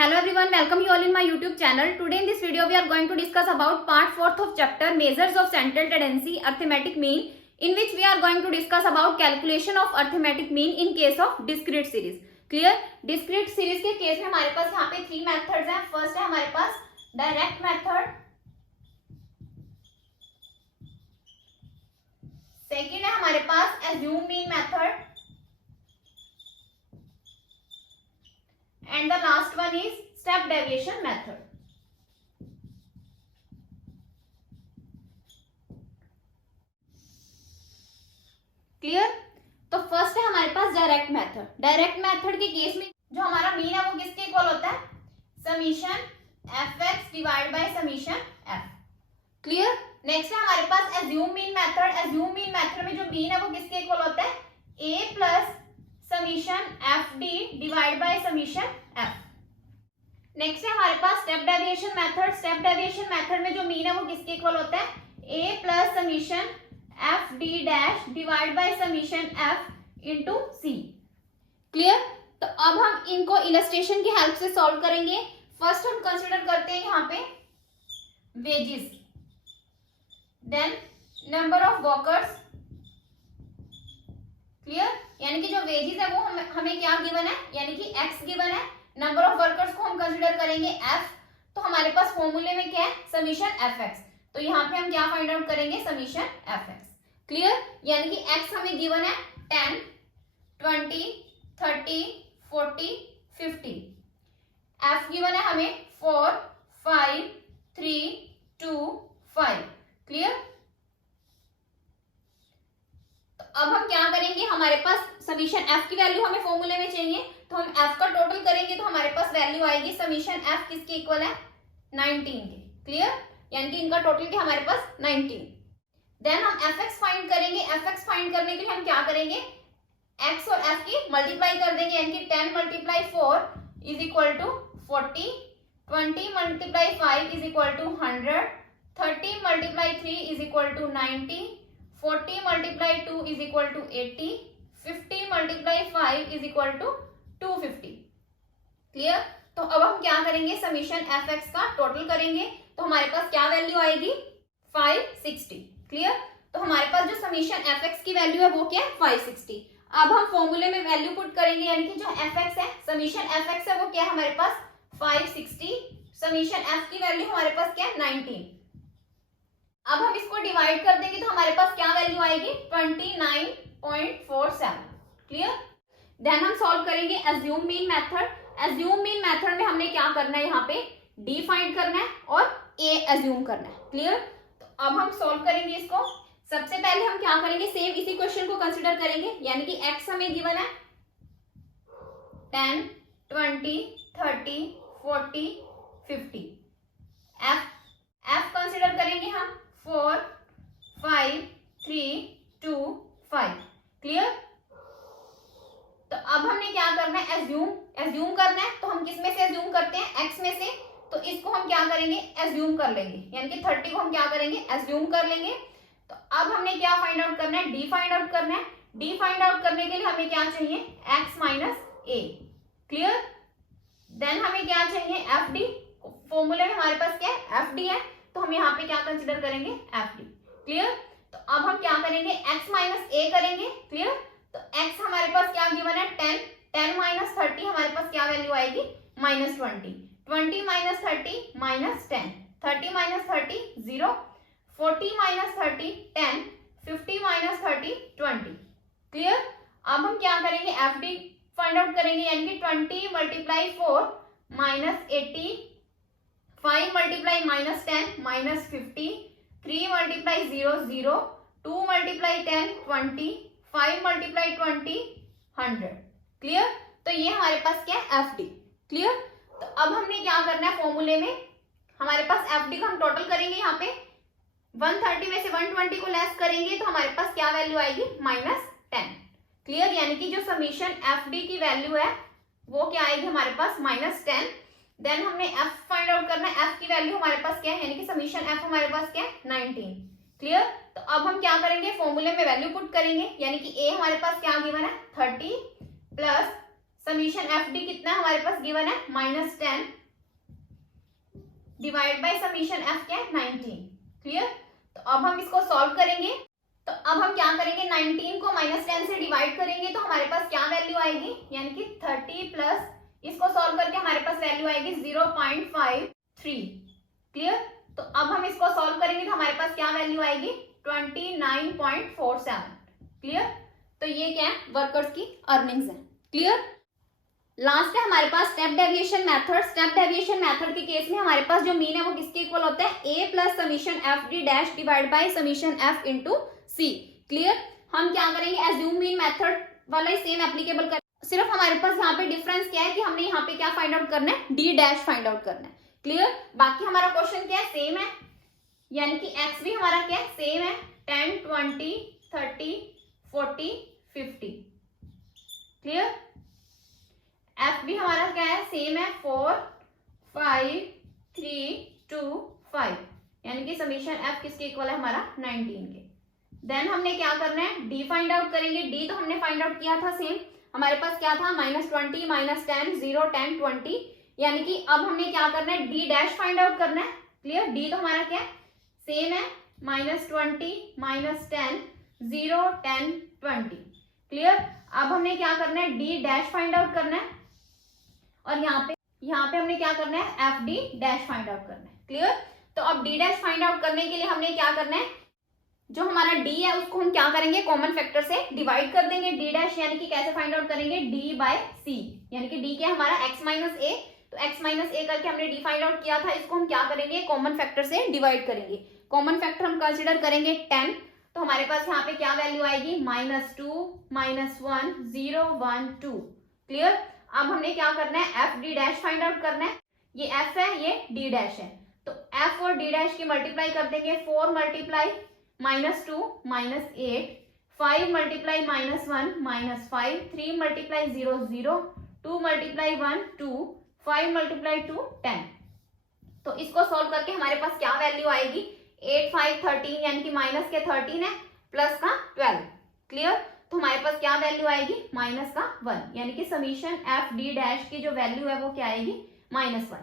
Hello everyone, welcome you all in my YouTube channel. Today in this video we are going to discuss about part 4th of chapter Measures of Central Tendency Arithmetic Mean, in which we are going to discuss about calculation of arithmetic mean in case of discrete series. Clear? Discrete series के case में हमारे पास यहाँ पे 3 methods हैं. First है हमारे पास direct method, second है हमारे पास assume mean method, and the last one is step deviation method. Clear? तो फर्स्ट है हमारे पास डायरेक्ट मेथड. डायरेक्ट मेथड के केस में जो हमारा मीन है वो किसके इक्वल होता है? Summation F X divide by summation F. Clear? Next है हमारे पास assume mean method. Assume mean method में जो मीन है वो किसके इक्वल होता है? A plus summation F D divide by summation F. Next है हमारे पास step deviation method. Step deviation method में जो मीन है वो किसके इक्वल होता है? A plus summation F D dash divide by summation F into C. Clear? तो अब हम इनको इलस्ट्रेशन की हेल्प से सॉल्व करेंगे. फर्स्ट हम कंसिडर करते हैं यहाँ पे wages, then number of workers. Clear? यानी कि जो वेजेस है वो हमें क्या गिवन है, यानी कि एक्स गिवन है. नंबर ऑफ वर्कर्स को हम कंसीडर करेंगे एफ. तो हमारे पास फॉर्मूले में क्या है? Summation F x. तो यहाँ पे हम क्या फाइंड आउट करेंगे? Summation F x. क्लियर? यानी कि एक्स हमें गिवन है 10, 20, 30, 40, 50. एफ गिवन है हमें 4, 5, 3, 2, 5. क्लियर? अब हम क्या करेंगे? हमारे पास समीशन एफ की वैल्यू हमें फॉर्मूले में चाहिए, तो हम एफ का टोटल करेंगे तो हमारे पास वैल्यू आएगी समीशन एफ किसके इक्वल है? 19 के. क्लियर? यानी कि इनका टोटल क्या हमारे पास? 19. देन हम एफ एक्स फाइंड करेंगे. एफ एक्स फाइंड करने के लिए हम क्या करेंगे? एक्स और एफ की मल्टीप्लाई कर देंगे, यानी कि 10 multiply 4 is equal to 40, 20 multiply 5 is equal to 100, 30 multiply 3 is equal to 90, 40 multiply 2 is equal to 80, 50 multiply 5 is equal to 250. Clear? तो अब हम क्या करेंगे? समीशन एफ एक्स का टोटल करेंगे तो हमारे पास क्या वैल्यू आएगी? 560. क्लियर? तो हमारे पास जो समीशन एफ एक्स की वैल्यू है वो क्या है? 560. अब हम फॉर्मूले में वैल्यू पुट करेंगे, यानी कि जो एफ एक्स है, समीशन एफ एक्स है वो क्या है हमारे पास? 560. समीशन एफ की वैल्यू हमारे पास क्या है? 19. अब हम इसको डिवाइड कर देंगे तो हमारे पास क्या वैल्यू आएगी? 29.47. क्लियर? देन हम सॉल्व करेंगे assume mean method. Assume mean method में हमने क्या करना है? यहाँ पे डी फाइंड करना है और ए एज्यूम करना है. क्लियर? तो अब हम सॉल्व करेंगे इसको. सबसे पहले हम क्या करेंगे? सेम इसी क्वेश्चन को कंसिडर करेंगे, यानी कि एक्स हमें गिवन है 10, 20, 30, 40, 50. एफ कंसिडर करेंगे हम 4, 5, 3, 2, 5. क्लियर? तो अब हमने क्या करना है? एज्यूम करना है. तो हम किस में से एज्यूम करते हैं? एक्स में से. तो इसको हम क्या करेंगे? एज्यूम कर लेंगे, यानी कि 30 को हम क्या करेंगे? एज्यूम कर लेंगे. तो अब हमने क्या फाइंड आउट करना है? डी फाइंड आउट करना है. डी फाइंड आउट करने के लिए हमें क्या चाहिए? एक्स माइनस ए. क्लियर? देन हमें क्या चाहिए? F D. फॉर्मूले में हमारे पास क्या है? एफ डी है, तो हम यहाँ पे क्या कंसिडर करेंगे? F D. क्लियर? तो अब हम क्या करेंगे? एक्स माइनस ए करेंगे. क्लियर? तो x हमारे पास क्या गिवन है? 10. 10 माइनस 30 हमारे पास क्या वैल्यू आएगी? Minus 20. 20 minus 30 minus 10. 30 minus 30 0. 40 minus 30 10. 50 minus 30 20. Clear? अब हम क्या करेंगे? एफ डी फाइंड आउट करेंगे, यानी कि 20 multiply 4 minus 80, 5 multiply minus 10 minus 50, 3 multiply 0 0, 2 multiply 10 20, 5 multiply 20 100. Clear? तो ये हमारे पास क्या है? F D. क्लियर? तो अब हमने क्या करना है? फॉर्मूले में हमारे पास एफ डी का हम टोटल करेंगे. यहाँ पे 130 में से 120 को लेस करेंगे तो हमारे पास क्या वैल्यू आएगी? -10. क्लियर? यानी कि जो समीशन एफ डी की वैल्यू है वो क्या आएगी हमारे पास? -10. देन हमने एफ फाइंड आउट करना है. एफ की वैल्यू हमारे पास क्या है? यानी कि समीशन एफ हमारे पास क्या है? 19. क्लियर? तो अब हम क्या करेंगे? फॉर्मूले में वैल्यू पुट करेंगे, यानी कि ए हमारे पास क्या गिवन है? 30 प्लस समीशन एफ डी कितना हमारे पास गिवन है -10 डिवाइड बाय समीशन एफ क्या है 19। क्लियर। तो अब हम इसको सॉल्व करेंगे। तो अब हम क्या करेंगे, 19 को -10 से डिवाइड करेंगे तो हमारे पास क्या वैल्यू आएगी, यानी कि 30 प्लस इसको सॉल्व करके हमारे पास वैल्यू आएगी 0.53। क्लियर। तो अब हम इसको सॉल्व करेंगे तो हमारे पास क्या वैल्यू आएगी 29.47। क्लियर। तो ये क्या है, वर्कर्स की अर्निंग्स है। क्लियर। लास्ट है हमारे पास step deviation method. Step deviation method के केस में हमारे पास जो मीन है वो किसके इक्वल होता है, A plus summation F D dash divide by summation F into C. Clear. हम क्या करेंगे, एज्यूम मीन मेथड वाला ही सेम एप्लीकेबल कर, सिर्फ हमारे पास यहाँ पे डिफरेंस क्या है कि हमने यहाँ पे क्या फाइंड आउट करना है, डी डैश फाइंड आउट करना है। क्लियर। बाकी हमारा क्वेश्चन क्या है, सेम है, यानी कि एक्स भी हमारा क्या है, सेम है, 10 20 30 40 50। क्लियर। एफ भी हमारा क्या है, सेम है, 4 5 3 2 5, यानी कि समीशन एफ किसके इक्वल है हमारा 19 के। देन हमने क्या करना है, डी फाइंड आउट करेंगे। डी तो हमने फाइंड आउट किया था सेम, हमारे पास क्या था -20 -10 0 10 20, यानी कि अब हमने क्या करना है, डी डैश फाइंड आउट करना है। क्लियर। डी तो हमारा क्या है, सेम है, -20 -10 0 10 20। क्लियर। अब हमने क्या करना है, डी डैश फाइंड आउट करना है, और यहाँ पे हमने क्या करना है, F D dash find out करना है। क्लियर। तो अब डी डैश फाइंड आउट करने के लिए हमने क्या करना है, जो हमारा डी है उसको हम क्या करेंगे, कॉमन फैक्टर से डिवाइड कर देंगे। डी डैश यानी कि कैसे फाइंड आउट करेंगे, डी बाय सी, यानी कि डी क्या है हमारा x माइनस ए, तो x माइनस ए करके हमने डी फाइंड आउट किया था, इसको हम क्या करेंगे, कॉमन फैक्टर से डिवाइड करेंगे। कॉमन फैक्टर हम कंसिडर करेंगे 10, तो हमारे पास यहाँ पे क्या वैल्यू आएगी, -2 -1 0 1 2। क्लियर। अब हमने क्या करना है, F D dash find out करना है। ये एफ है, ये डी डैश है, तो एफ और डी डैश की मल्टीप्लाई कर देंगे। 4 multiply -2 -8, 5 multiply -1 -5, 3 multiply 0 0, 2 multiply 1 2, 5 multiply 2 10। तो इसको सॉल्व करके हमारे पास क्या वैल्यू आएगी, 8 5 13, यानी कि माइनस के 13 है, प्लस का 12। क्लियर। तो हमारे पास क्या वैल्यू आएगी, -1, यानी कि समीशन एफ डी डैश की जो वैल्यू है वो क्या आएगी, -1।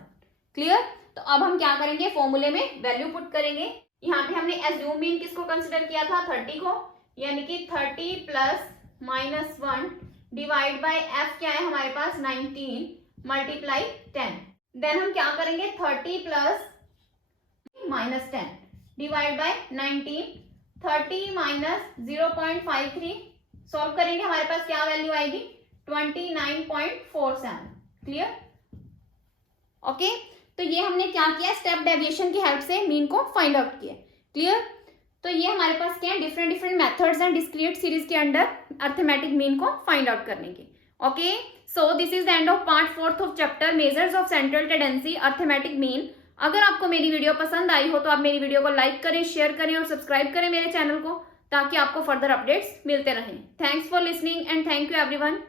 क्लियर। तो अब हम क्या करेंगे, फॉर्मूले में वैल्यू पुट करेंगे। यहाँ पे हमने एज्यूम मीन किसको कंसिडर किया था, 30 को, यानी कि 30 प्लस -1 डिवाइड बाय एफ क्या है हमारे पास 19 मल्टीप्लाई 10। देन हम क्या करेंगे, 30 plus -10 divide by 19, 30 minus 0.53 solve करेंगे, हमारे पास क्या वैल्यू आएगी, 29.47। क्लियर। ओके। तो ये हमने क्या किया, स्टेप डेविएशन की हेल्प से मीन को फाइंड आउट किया। क्लियर। तो ये हमारे पास क्या है, डिफरेंट मेथड्स हैं डिस्क्रीट सीरीज के अंडर अर्थमेटिक मीन को फाइंड आउट करने के। Okay. So this is the end of part 4 of chapter measures of central tendency arithmetic mean. अगर आपको मेरी वीडियो पसंद आई हो तो आप मेरी वीडियो को लाइक करें, शेयर करें और सब्सक्राइब करें मेरे चैनल को, ताकि आपको फर्दर अपडेट्स मिलते रहें। Thanks for listening and thank you everyone.